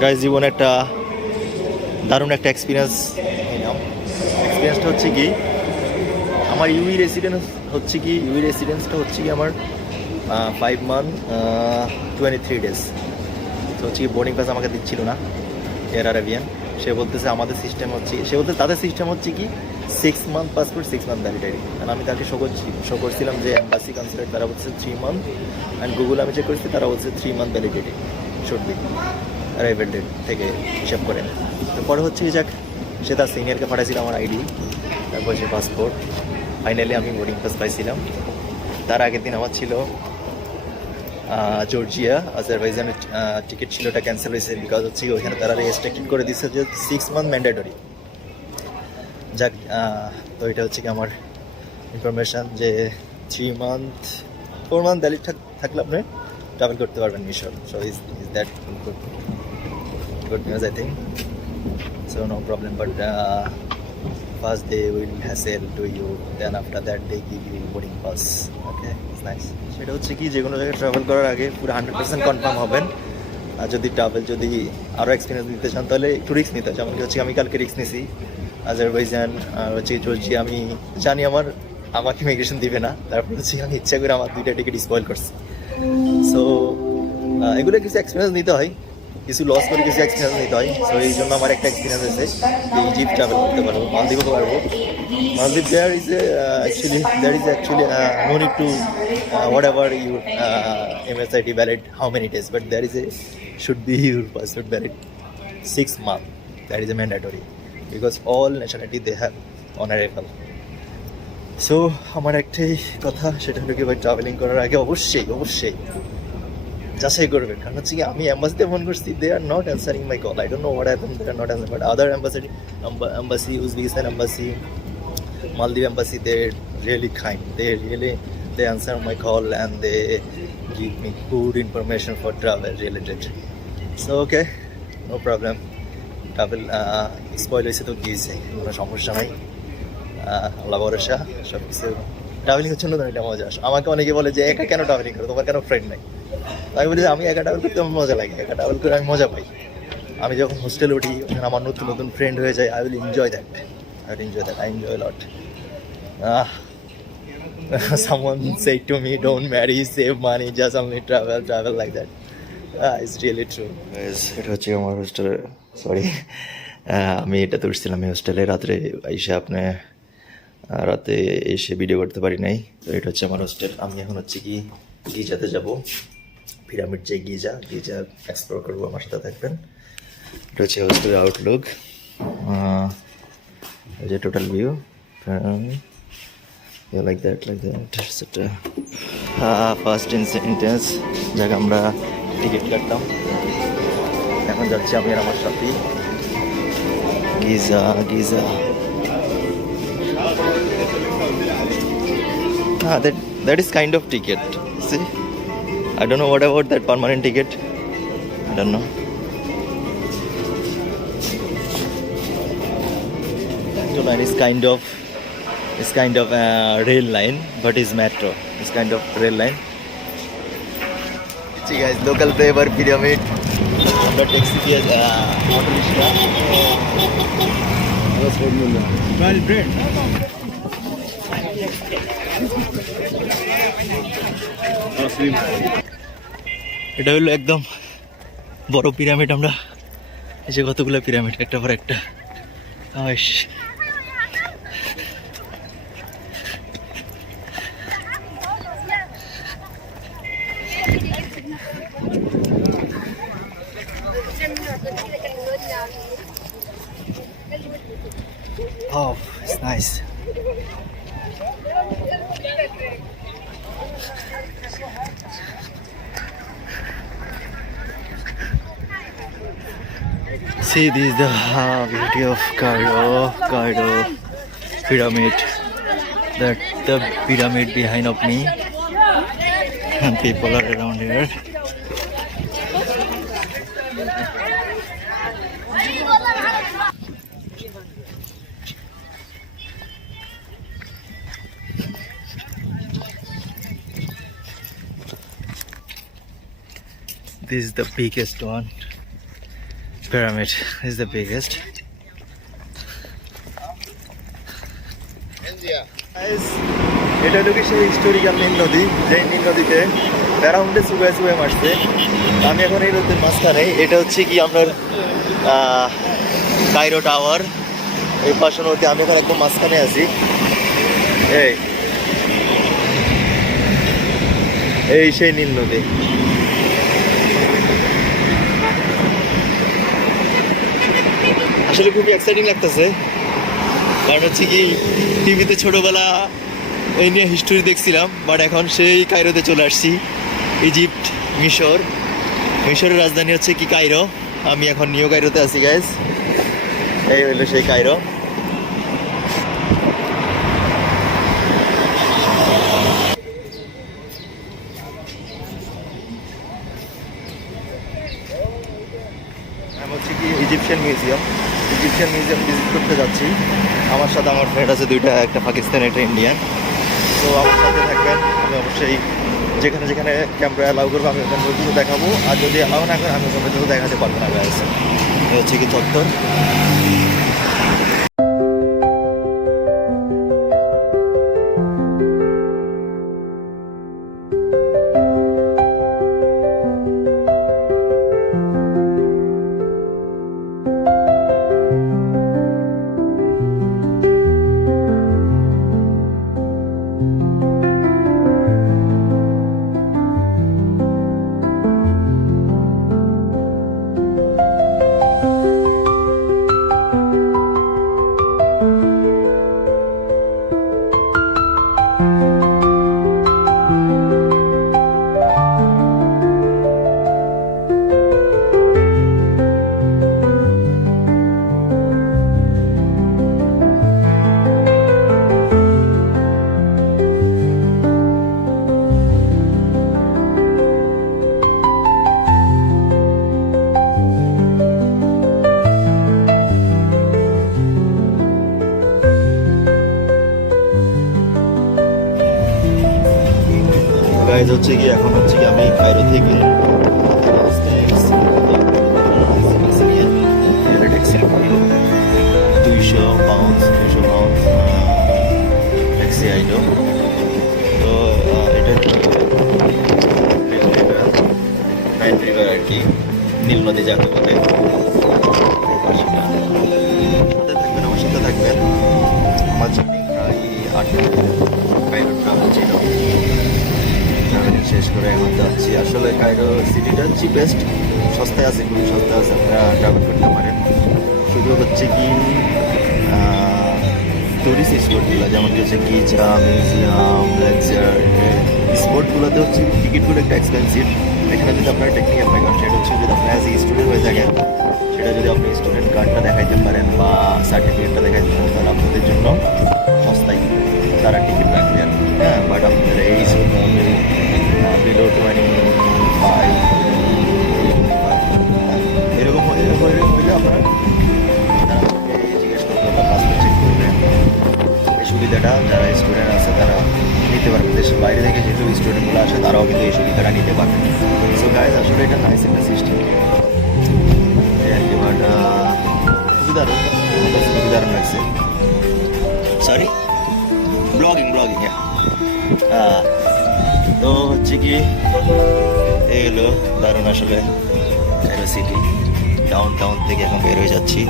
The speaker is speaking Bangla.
গাইজ জীবনে একটা দারুণ একটা এক্সপিরিয়েন্স নিলাম। এক্সপিরিয়েন্সটা হচ্ছে কি, আমার ইউই রেসিডেন্সটা হচ্ছে কি আমার 5 মান্থ 23 ডেজ। তো হচ্ছে কি বোর্ডিং পাস আমাকে দিচ্ছিল না এয়ার আরাবিয়ান। সে বলতেছে আমাদের সিস্টেম হচ্ছে, তাদের সিস্টেম হচ্ছে কি 6 মান্থ পাসপোর্ট 6 মান্থ ভ্যালিডিটি। কারণ আমি তাকে শো করছিলাম যে এম্বাসি কনসুলেট, তারা বলছে 3 মান্থ, অ্যান্ড গুগল আমি চেক করেছি তারা বলছে 3 month validity should be arrival date থেকে হিসাব করে। তো পরে হচ্ছে কি যাক, সে তার সিনিয়রকে পাঠাইছিল আমার আইডি, তারপর সে পাসপোর্ট। ফাইনালি আমি বোর্ডিং পাস পাইছিলাম। তার আগের দিন আমার ছিল জর্জিয়া, আজারবাইজানের টিকিট ছিল, ওটা ক্যান্সেল হয়েছে বিকজ হচ্ছে ওইখানে তারা রেস্ট্রিক্টেড করে দিচ্ছে যে 6 মান্থ ম্যান্ডেটরি। যাক, তো এটা হচ্ছে কি আমার ইনফরমেশান যে 4 মান্থ ভ্যালিড থাকলে আপনি ট্রাভেল করতে পারবেন মিশর। So is that good news I think. So no problem, but first they will hassle to you, then after that they give you boarding pass. Okay, it's nice. সেটা হচ্ছে কি যে কোনো জায়গায় ট্রাভেল করার আগে পুরো 100% কনফার্ম হবেন। আর যদি আরও এক্সপিরিয়েন্স নিতে চান তাহলে একটু রিস্ক নিতে হয়। যেমন কি হচ্ছে আমি কালকে রিস্ক নিয়েছি আজারবাইজান হচ্ছে জর্জিয়া। আমি জানি আমাকে ইমিগ্রেশন দিবে না, তারপর হচ্ছে আমি ইচ্ছা করে আমার 2টা টিকিট স্পয়েল করছি। সো এগুলো কিছু এক্সপিরিয়েন্স নিতে হয়, কিছু লস করে কিছু এক্সপিরিয়েন্স নিতে হয়। সো এই জন্য আমার একটা এক্সপিরিয়েন্স আছে যে ইজিপ্ট ট্রাভেল করতে পারবো, মালদ্বীপও পারবো। মালদ্বীপ there is actually no need to whatever your MSID valid how many days, but there is should be your passport valid 6 months. That is a mandatory because all nationality they have on arrival. So আমার একটাই কথা, সেটা হলো কি ভাই, ট্রাভেলিং করার আগে অবশ্যই যাচাই করবেন। কারণ হচ্ছে কি আমি এম্বাসিতে ফোন করছি, they are not answering my call. I don't know what happen, they are not answering. But other embassy, Uzbekistan embassy, Maldives embassy, they really kind. They answer my call and they give me good information for travel related. So okay, no problem. Travel spoil হয়েছে তো গিয়েছে, কোনো সমস্যা নাই। আল্লাহ ভরসা, সব কিছু। ট্রাভেলিং হচ্ছে নতুন একটা মজা। আমাকে অনেকে বলে যে একা কেন ট্রাভেলিং করো, তোমার কেন ফ্রেন্ড নাই? আমি বলি যে আমি একা ট্রাভেল করতে আমার মজা লাগে, একা ট্রাভেল করে আমি মজা পাই। আমি যখন হোস্টেলে উঠি ওখানে আমার নতুন ফ্রেন্ড হয়ে যায়। I will enjoy that, I enjoy lot. Someone said to me, don't marry, save money, just only travel like that. It's really true. এটা হচ্ছে আমার হোস্টেলে, সরি আমি এটা তো উঠছিলাম হোস্টেলে রাত্রে রাতে এসে ভিডিও করতে পারি নাই। তো এটা হচ্ছে আমার হোস্টেল। আমি এখন হচ্ছে কি গিজাতে যাব, পিরামিড যে গিজা এক্সপ্লোর করবো, আমার সাথে থাকবেন। এটা হচ্ছে হোস্টেলের আউটলুক, এই যে টোটাল ভিউ, লাইক দ্যাট সেটা। ফার্স্ট ইন্টেন্স যাকে আমরা টিকিট কাটতাম, এখন যাচ্ছি আমি আর আমার সাথে Giza. That is kind of ticket. See, I don't know what about that permanent ticket. I don't know. So that is kind of a rail line, but is metro. It's kind of rail line. See guys, local flavor pyramid. The taxi here, auto rickshaw. What's formula? Well, bread. এটা হলো একদম বড় পিরামিড। আমরা এই যে কতগুলো পিরামিড, একটা পর একটা। Oh, it's nice. See, this is the beauty of Cairo pyramid. That the pyramid behind of me, and people are around here. This is the biggest one. pyramid is the biggest. Guys, এটা হলো কি সেই হিস্টোরিক্যাল নীল নদী, যে নীল নদীতে প্যারাউন্ডে চুবাই চুবাই মারছে। আমি এখন এই নদীর মাঝখানে, এটা হচ্ছে কি আপনার কায়রো টাওয়ার, এই পাশে নদী, আমি এখন একদম মাঝখানে আছি। এই সেই নীল নদী। আসলে খুবই এক্সাইটিং লাগতেছে, কারণ হচ্ছে কি টিভিতে ছোটবেলা এই নিয়ে হিস্টোরি দেখছিলাম, বাট এখন সেই কায়রোতে চলে আসছি। ইজিপ্ট, মিশরের রাজধানী হচ্ছে কি কায়রো। আমি এখন নিউ কায়রোতে আছি গাইস। এই হইলো সেই কায়রো। আমি হচ্ছে কি ইজিপশিয়ান মিউজিয়াম ভিজিট করতে যাচ্ছি। আমার সাথে আমার ফ্রেন্ড আছে দুইটা, একটা পাকিস্তানি একটা ইন্ডিয়ান। তো আমার সাথে থাকবেন। আমি অবশ্যই যেখানে যেখানে ক্যামেরা অ্যালাউ করবো আমি ওখানে পর্যন্ত দেখাবো, আর যদি অ্যালাউ না করে আমি ওখানে পর্যন্ত দেখাতে পারবো না গাইস। এই হচ্ছে কি চত্বর। গাইজ হচ্ছে কি এখন হচ্ছে কি আমি কায়রো থেকে £200 ট্যাক্সি আইলো। তো এটা নাইট রিভার আর কি, নীল নদী যাকে বলে। আমার সাথে থাকবেন। আমার জার্নি প্রায় 8 কায়রো ট্রাভেল ছিল। শেষ করে এখন যাচ্ছি। আসলে কায়রো সিটিটা চিপেস্ট, সস্তায় আছে, খুবই সস্তায় আছে, আপনারা ট্রাভেল করতে পারেন। শুধু হচ্ছে কি টুরিস্ট স্পটগুলো, যেমন কি হচ্ছে গিজা, মিউজিয়াম, লেকচার, স্পটগুলোতে হচ্ছে টিকিটগুলো একটু এক্সপেন্সিভ। এখানে যদি আপনার টেকনিক অ্যাপ্লাই করেন, সেটা হচ্ছে যদি আপনার অ্যাজ এ স্টুডেন্ট হয়ে থাকেন, সেটা যদি আপনি স্টুডেন্ট কার্ডটা দেখাইতে পারেন বা সার্টিফিকেটটা দেখাইতে পারেন, তাহলে আপনাদের জন্য সস্তায় তারা টিকিট রাখবে আর কি। হ্যাঁ, বাট আপনাদের এই বিলো 25 এরকম হইলে আপনার জিজ্ঞেস করবে বা পাসপোর্ট চেক করবে। এই সুবিধাটা যারা স্টুডেন্ট আছে তারা নিতে পারবে। দেশের বাইরে থেকে যেহেতু স্টুডেন্টগুলো আসে, তারাও কিন্তু এই সুবিধাটা নিতে পারবে। সো গাইজ, আসলে এটা নাইস একটা সিস্টেম আর কি, বাট খুবই দারুণ, খুবই দারুণ লাগছে। সরি, ব্লগিং তো হচ্ছে কি এই হলো দারুণ আসলে কায়রো সিটি। টাউন থেকে এখন বের হয়ে যাচ্ছি।